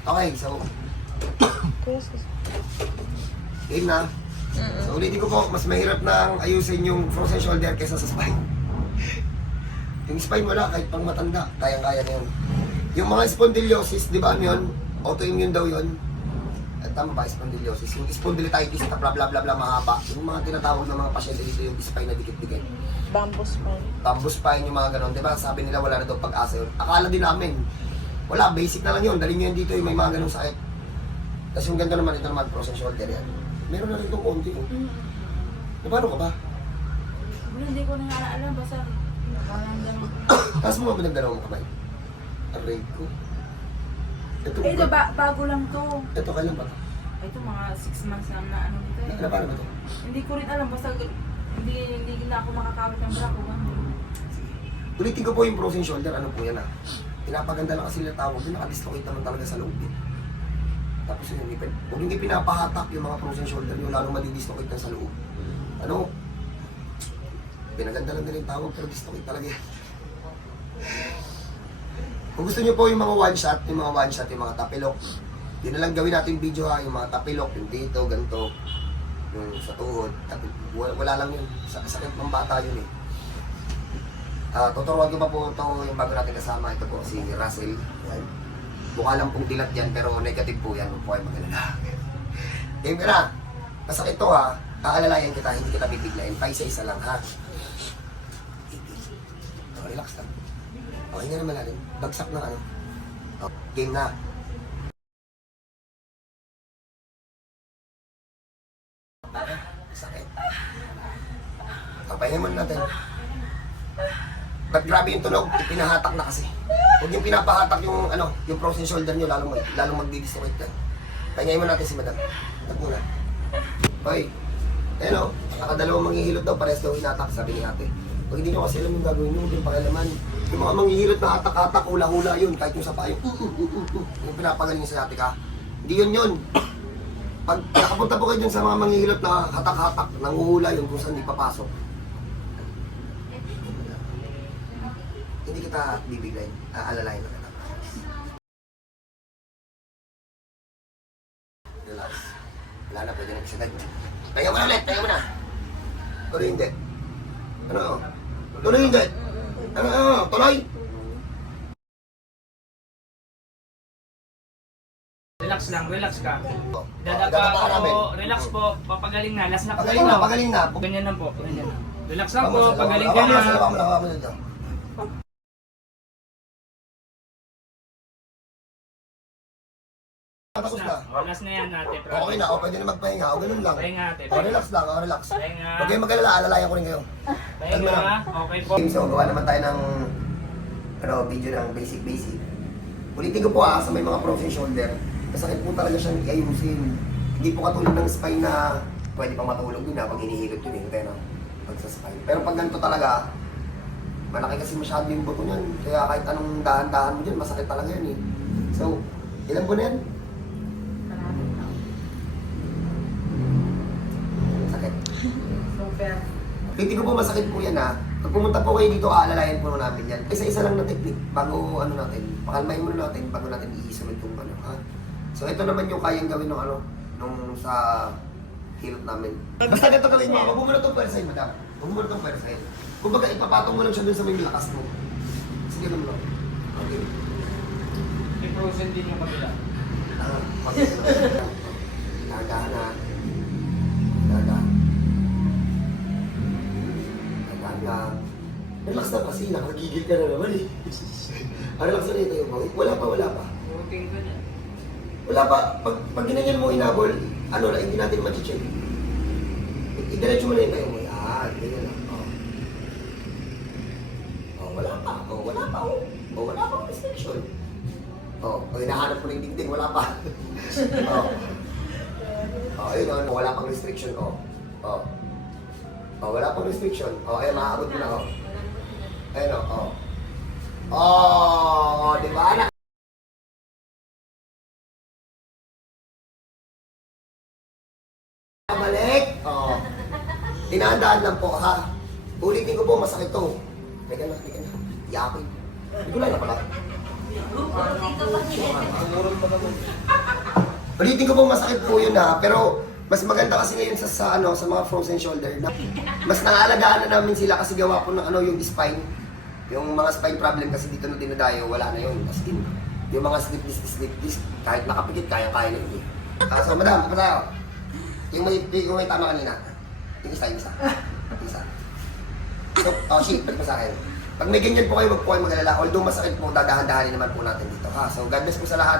Okay, so, game na. So, ulitin ko po, mas mahirap na ayusin yung frozen shoulder kaysa sa spine. Yung spine wala, kahit pang matanda, kayang-kaya na yun. Yung mga spondylosis, di ba ano yun? Autoimmune daw yun. At tama ba, spondylosis? Yung spondylitis, bla bla bla bla, mahaba. Yung mga tinatawag ng mga pasyente dito, yung spine na dikit-dikit. Bamboo spine. Bamboo spine, yung mga ganon, di ba? Sabi nila wala na daw pag-asa yun. Akala din namin, wala, basic na lang yun. Dali nyo yun dito, yung may mga ganong sakit. Tapos yung ganda naman, ito naman, frozen shoulder yan. Meron na rin itong konti. Oh. Paano ka ba? Hindi ko na alam, basta parang ganun. Taas mo ba pinagdalaw mo kamay? Aray ko. Ito, Ito, bago lang to. ito kailan ba? Ito, mga 6 months lang na ano nito eh. Paano ba ito? Hindi ko rin alam, basta hindi na ako makakawit ng bra ko. Ulitin ko po yung frozen shoulder, ano po yan ah. Pinapaganda lang kasi nila tawag, yung nakadislocate naman talaga sa loob din. Tapos yun, huwag hindi pinapahatak yung mga frozen shoulder nyo, lalo madidislocate na sa loob. Ano? Pinaganda lang din yung tawag, pero dislocate talaga yan. Kung gusto nyo po yung mga one shot, yung mga tapilok, yun na lang gawin natin video ha, yung mga tapilok, yung dito, ganito, yung sa tuhod, wala lang yun, sakit ng bata yun eh. Tuturuan ko pa po ito yung bago natin kasama, ito po si Russell. Yan. Mukha lang pong dilat yan, pero negative po yan, huwag po kayo mag-alala. Game ka na, masakit to ha, aalalayan kita, hindi kita bibiglayin, pa isa-isa lang ha. Relax lang. Okay nga naman natin. Bagsak na ano. Game na. Sakit. Papahinga muna natin. Ba't grabe yung tunog? Ipinahatak na kasi. Huwag yung pinapahatak yung ano, yung frozen shoulder nyo, lalong magdidislocate ka. Pahingayin mo natin si madam. Tag muna. Okay. Ayan o. Nakadalawang manghihilot daw. Parehas daw hinatak, sabi ni ate. Pag hindi nyo kasi alam yung gagawin nyo, yung pakialaman. Yung mga manghihilot na hatak-hatak, hula-hula yun, kahit yung sa payo. Yung pinapagaling sa ate ka. Hindi yun yun. Pag nakapunta po kayo dun sa mga manghihilot na hatak-hatak, nanguhula yun kung saan di papasok. Hindi kita bibiglayin, aalalayin na kita. Relax. Wala na, pwede na excited. Tayo mo na ulit, tayo mo na. Tuloy hindi. Ano? Tuloy hindi. Ano? Tuloy. Relax lang, relax ka. Dadapa Dadapa namin. po, relax po, papagaling na, last na po. Pagaling na, pagaling na. Ganyan lang po, ganyan lang. Relax lang po, Vamos, pagaling ka hawakan mo na. na, hawakan mo na, hawakan mo na dito. Tapos na. Last na yan ate. Okay na, pwede na magpahinga. O, ganun lang. Pahinga ate. Relax lang, relax. Pahinga. Huwag kayong mag-alala, alalayan ko rin kayo. Pahinga, okay po. So, gawa naman tayo ng video ng basic. Ulitin ko po sa may mga frozen shoulder. Masakit po talaga siyang iayusin. Hindi po katulad ng spine na pwede pang matulog yun pag hinihilot yun pero pag sa spine. Pero pag ganito talaga, malaki kasi masyado yung buto niyan. Kaya kahit anong dahan-dahan mo dyan, masakit talaga yan eh. So, ilan po na yan? Sakit. Super. Hindi ko po masakit po yan ha. Pag pumunta po kayo dito, aalalayan po natin yan. Isa-isa lang na technique bago ano natin. Pakalmahin muna natin bago natin iisunod yung ano ha. So ito naman yung kayang gawin ng ano, nung sa hilot namin. Basta ganito gawin mo, huwag mo muna itong pwersahin, madam. Huwag mo muna itong pwersahin. Kung baga ipapatong mo lang siya dun sa may lakas mo. Sige lang lang. Okay. I-frozen din yung kabila. Dahan na. Dahan. Relax na kasi, nakagigil ka na naman eh. Relax na ito yung bawit. Wala pa. Working ka na. Wala pa. Pag ginanyan mo inabol, ano na, hindi natin ma-check. I-diretso mo na yung tayo mo. Yan, ganyan lang. Wala pa. Wala pa restriction. Hinahanap mo na yung dingding, wala pa. Ayun, wala pang restriction. Wala pang restriction. Ayun, maaabot mo na. Ayun, di ba? Balik. Tinahandaan lang po, ha? Ulitin ko po, masakit to. Teka na. Yapin. Hindi ko lang na pala. Ulitin ko po, masakit po yun ha, pero mas maganda kasi ngayon sa mga frozen shoulder na mas nangaalagaan na namin sila kasi gawa po ng yung spine. Yung mga spine problem kasi dito na dinadayo, wala na yun. As in, yung mga slip disc, kahit nakapikit, kaya-kaya na yun. So, madam, apa tayo? Yung may tama kanina. Yung isa. So, shit, balik mo sa akin. Pag may ganyan po kayo, wag po kayo mag-alala. Although masakit po, dadahan-dahanin naman po natin dito. So, God bless po sa lahat.